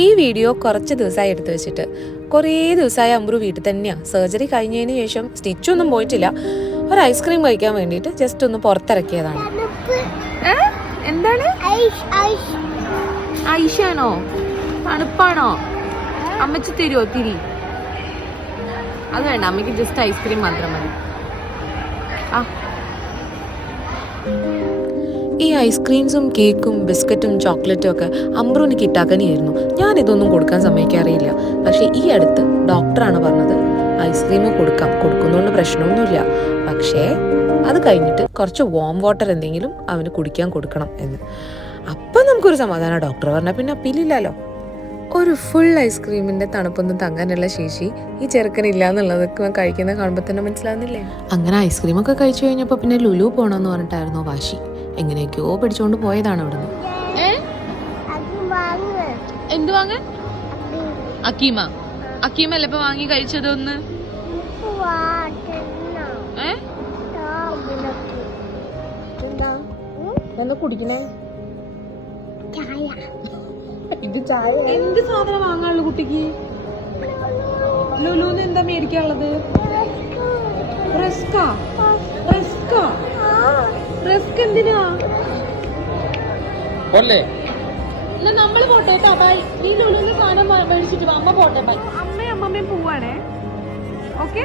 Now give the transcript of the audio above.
ഈ വീഡിയോ കുറച്ച് ദിവസമായി എടുത്തു വെച്ചിട്ട്. കുറേ ദിവസമായി അമ്രു വീട്ടിൽ തന്നെയാണ്. സർജറി കഴിഞ്ഞതിന് ശേഷം സ്റ്റിച്ചൊന്നും പോയിട്ടില്ല. ഒരു ഐസ്ക്രീം കഴിക്കാൻ വേണ്ടിയിട്ട് ജസ്റ്റ് ഒന്ന് പുറത്തിറക്കിയതാണ്. എന്താണ് ഐഷാണോ? തണുപ്പാണോ? അമ്മച്ചി തരുമോ തിരി? അത് വേണ്ട, അമ്മയ്ക്ക് ജസ്റ്റ് ഐസ്ക്രീം മാത്രം മതി. ഈ ഐസ്ക്രീംസും കേക്കും ബിസ്ക്കറ്റും ചോക്ലേറ്റും ഒക്കെ അമ്രുവിന് കിട്ടാക്കനിയായിരുന്നു. ഞാനിതൊന്നും കൊടുക്കാൻ സമ്മതിക്കാറിയില്ല. പക്ഷേ ഈ അടുത്ത് ഡോക്ടറാണ് പറഞ്ഞത് ഐസ്ക്രീം കൊടുക്കുന്നതുകൊണ്ട് പ്രശ്നമൊന്നുമില്ല, പക്ഷേ അത് കഴിഞ്ഞിട്ട് കുറച്ച് വാം വാട്ടർ എന്തെങ്കിലും അവന് കുടിക്കാൻ കൊടുക്കണം എന്ന്. അപ്പം നമുക്കൊരു സമാധാനം. ഡോക്ടർ പറഞ്ഞാൽ പിന്നെ അപ്പീലില്ലല്ലോ. ഒരു ഫുൾ ഐസ്ക്രീമിൻ്റെ തണുപ്പൊന്നും തങ്ങാനുള്ള ശേഷി ഈ ചെറുക്കനില്ല എന്നുള്ളതൊക്കെ കഴിക്കുന്ന കാണുമ്പോൾ തന്നെ മനസ്സിലാവുന്നില്ലേ? അങ്ങനെ ഐസ്ക്രീമൊക്കെ കഴിച്ചു കഴിഞ്ഞപ്പോൾ പിന്നെ ലുലു പോകണമെന്ന് പറഞ്ഞിട്ടായിരുന്നു വാശി. എങ്ങനെയൊക്കെയോ പിടിച്ചോണ്ട് പോയതാണ് അവിടുന്ന്. എന്ത് വാങ്ങാൻ? അക്കീമല്ല ഇപ്പൊ വാങ്ങി കഴിച്ചതൊന്ന്. എന്താ കുടിക്കണേ? ഇത് ചായ. എന്ത് സാധനം വാങ്ങാനുള്ളു കുട്ടിക്ക്? ലുലുന്ന് എന്താ മേടിക്കാനുള്ളത്? റസ്ക് എന്തിനാ? എന്നാ നമ്മള് പോട്ടെ കേട്ടോ. ബൈ. നീ ലുലുന്ന് സാധനം മേടിച്ചിട്ട് അമ്മ പോട്ടെ. ബൈ. അമ്മയും പോവാണേ. ഓക്കെ.